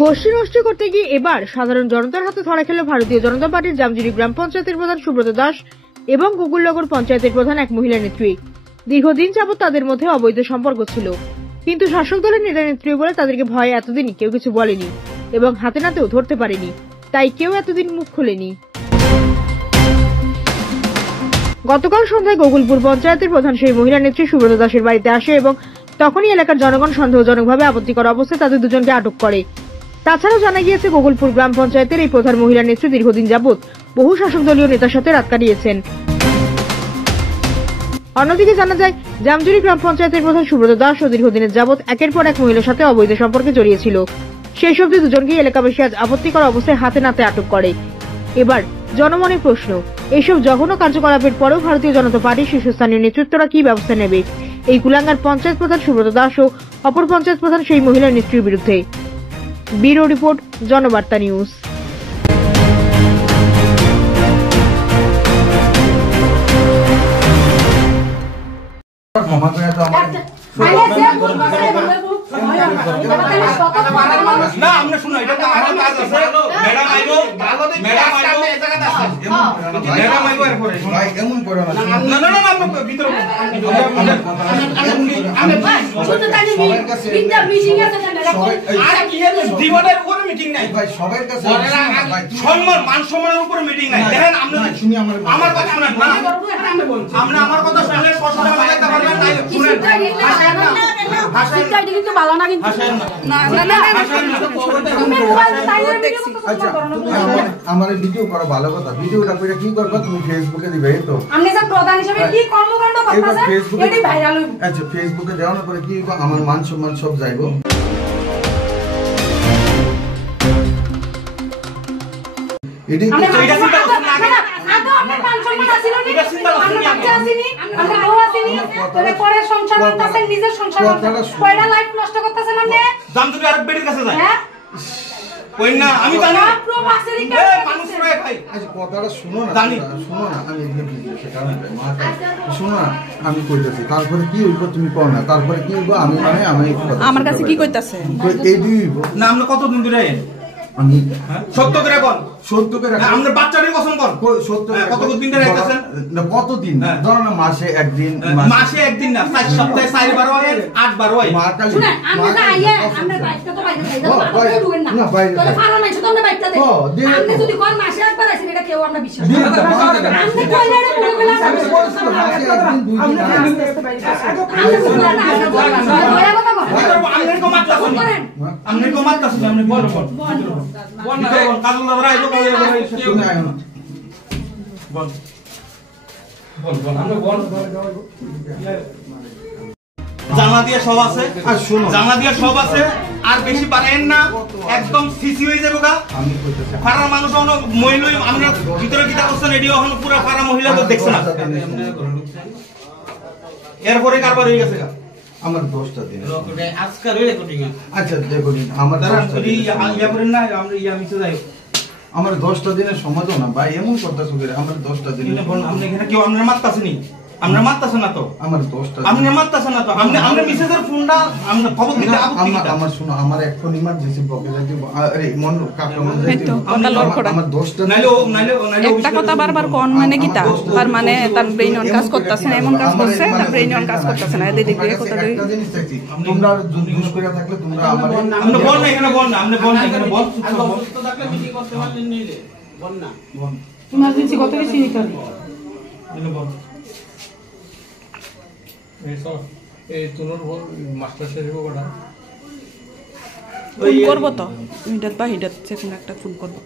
ষষ্ঠী নষ্ট করতে গিয়ে এবার সাধারণ জনতার হাতে ধরা খেল ভারতীয় জনতা পার্টির জামজুরি গ্রাম পঞ্চায়েতের প্রধান সুব্রত দাস এবং গোকুলনগর পঞ্চায়েতের প্রধান এক মহিলা নেত্রী। দীর্ঘদিন যাবৎ তাদের মধ্যে অবৈধ সম্পর্ক ছিল, কিন্তু শাসক দলের নেতা নেত্রী বলে তাদেরকে ভয়ে এতদিনই কেউ কিছু বলেনি এবং হাতে নাতেও ধরতে পারেনি, তাই কেউ এতদিন মুখ খোলেনি। গতকাল সন্ধ্যায় গোকুলপুর পঞ্চায়েতের প্রধান সেই মহিলা নেত্রী সুব্রত দাসের বাড়িতে আসে এবং তখনই এলাকার জনগণ সন্দেহজনকভাবে আপত্তিকর অবস্থায় তাদের দুজনকে আটক করে। তাছাড়াও জানা গিয়েছে গোকুলপুর গ্রাম পঞ্চায়েতের এই প্রধান মহিলা নেত্রী দীর্ঘদিন যাবৎ বহু শাসক দলীয় নেতার সাথে রাত কাটিয়েছেন। অন্যদিকে জানা যায় জামজুরি গ্রাম পঞ্চায়েতের প্রধান সুব্রত দাস ও দীর্ঘদিনের যাবৎ একের পর এক মহিলার সাথে অবৈধ সম্পর্কে জড়িয়েছিল। সেই সব দুজনকেই এলাকাবাসী আজ আপত্তিকর অবস্থায় হাতে নাতে আটক করে। এবার জনমনের প্রশ্ন, এইসব জঘন্য কার্যকলাপের পরেও ভারতীয় জনতা পার্টির শীর্ষস্থানীয় নেতৃত্বরা কি ব্যবস্থা নেবে এই কুলাঙ্গার পঞ্চায়েত প্রধান সুব্রত দাস ও অপর পঞ্চায়েত প্রধান সেই মহিলা নেত্রীর বিরুদ্ধে। Bureau report, Janabarta news. না আমরা শুনো এটা তো আমার কাজ আছে ম্যাডাম আইবো ম্যাডাম আইবো এরপরে ভাই কেমন করো না না না না আমরা ভিতরে আমি শুধু তানি বিটা মিটিং আছে না আর কি এর জীবনের উপরে মিটিং নাই ভাই সবার কাছে সম্মান মান সম্মানের উপরে মিটিং নাই দেখেন আমরা শুনি আমার কথা শুনেন না আমরা আমার কথা শুনলে সশস্ত্র লাগাইতে পারবেন না শুনেন ভাষা কিন্তু ভালো না কিন্তু না না না তুমি মোবাইল টাইমার দেখছি। আচ্ছা তুমি আমার ভিডিও করো, ভালো কথা। ভিডিওটা কইরা কি করবা তুমি ফেসবুকে দিবে তো আপনি যে প্রধান হিসেবে কি কর্মকাণ্ড করতেছেন এটি ভাইরাল হইব। আচ্ছা ফেসবুকে দেওয়ার পরে কি আমার মান সম্মান সব যাইবো। এডি এটা চিন্তা করছেন না না আদৌ আপনি মান সম্মান আছিল নি আমরা বাচ্চা আছিনি আমরা বউ আছিনি তবে পরে সংসার করতেছেন নিজের সংসার কয়টা লাইফ নষ্ট করতেছেন আপনি জামজুরি আরেক বেটির কাছে যায় হ্যাঁ কই না আমি জানি প্রবাসী কে মানুষ রয়ে ভাই আচ্ছা কথাটা শুনো না জানি শুনো না আমি এখানে বুঝতেছি কারণ মাথা শুনো না আমি কইতাছি তারপরে কি হইব তুমি কও না তারপরে কি হইব আমি মানে আমি আমার কাছে কি কইতাছে এই দুই হইব না আমরা কতদিন ধরে আমি সত্য করে বল সত্য করে না আমরা বাচ্চাদের কসম বল সত্য কতদিন ধরে আইতাছেন না কতদিন ধরো না মাসে একদিন মাসে একদিন না 4 সপ্তাহে 4 বার হয় 8 বার হয় শুনে আমরা আইয়া আমরা বাইকটা তো বাইরে যাই না ঢুকেন না তাহলে ফারা নাই শুধু আমরা বাইকটা দেই আপনি যদি কোন মাসে একবার আইছেন এটা কেউ আমরা বিশ্বাস করি না আপনি কইলে বলে গেলাম আমি বলছি মাসে একদিন দুই দিন আমনে কো মারতাছ আমনে বল বল বল না কাজল দাদা আইবো তুমি আইও না বল বল বল আমরা বল জানা দিয়ে সব আছে আর শুনো জানা দিয়ে সব আছে আর বেশি পারেন না একদম সিসি হয়ে যাবে গা আমি কইতেছি ফারা মানুষ হন মহিলা আমরা ভিতরে কিটা করছেন এডিও হন পুরো ফারা মহিলা তো দেখছ না এরপরে কারবার হয়ে গেছে গা আমার 10টা দিন আজকাল ওই রেকর্ডিং আচ্ছা দেখো আমার তারা যদি ইয়া করেন না আমরা ইয়া মিছে যাই আমার 10টা দিনের সময় দাও না ভাই এমন কথা সুগের আমার 10টা দিন আপনি এখানে কেউ আমরা মারতাছেনি আমরা মারতাছেন না তো আমার 10টা আপনি মারতাছেন না তো আপনি আমরা মিসেসের ফোনটা আমরা খবর দিতে আপত্তি আমার শুনো আমার এক ফোন ইমার্জেন্সি পকেটে দিব আরে মন কাকা মন তো কথা লড় করা আমার 10টা নাইলে একটা কথা বারবার কোন মানে কি তার মানে তার ব্রেইন অন কাজ করতেছে না এমন কাজ করছে তার ব্রেইন অন কাজ করতেছে না এদিক দিয়ে কথা দেই একটা জিনিস দেখছি তোমরা দুষ করে থাকলে তোমরা আমার আমরা বল না এখানে বল না আমরা বল না এখানে বল তো থাকলে মিটিং করতে পারলেন নি রে বল না বল ইমার্জেন্সি কত বেশি নিতে এনে বল এই তুনোর মাস্টার শেষ হবে কটা ফোন করবো তো হিডাত বা হিডাত যে কোনো একটা ফোন করবো।